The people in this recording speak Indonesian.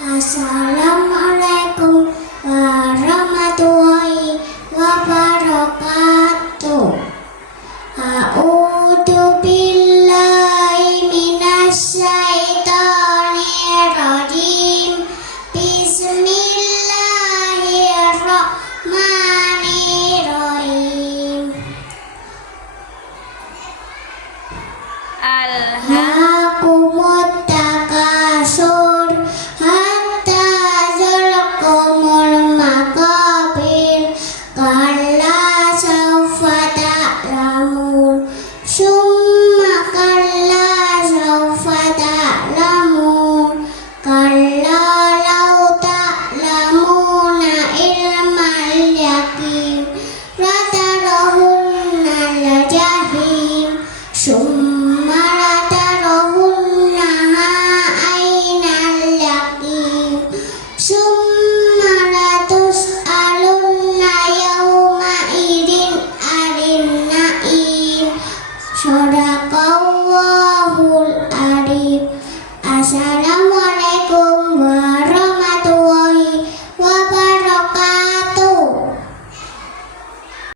Assalamualaikum warahmatullahi wabarakatuh. A'udzu billahi minasy syaithanir rajim. Bismillahirrahmanirrahim. Alhaakumut takasur hatta zurqumul maqabir. Kalla sawfa ta'lamun, summa kalla sawfa ta'lamun, kalla law ta'lamuna ilmal yaqin latarawunnal jahim, summa latarawunnaha ainal yaqin, summa latus'alunna yawma idin anin na'im. Shadaqallahul adzim. Assalamualaikum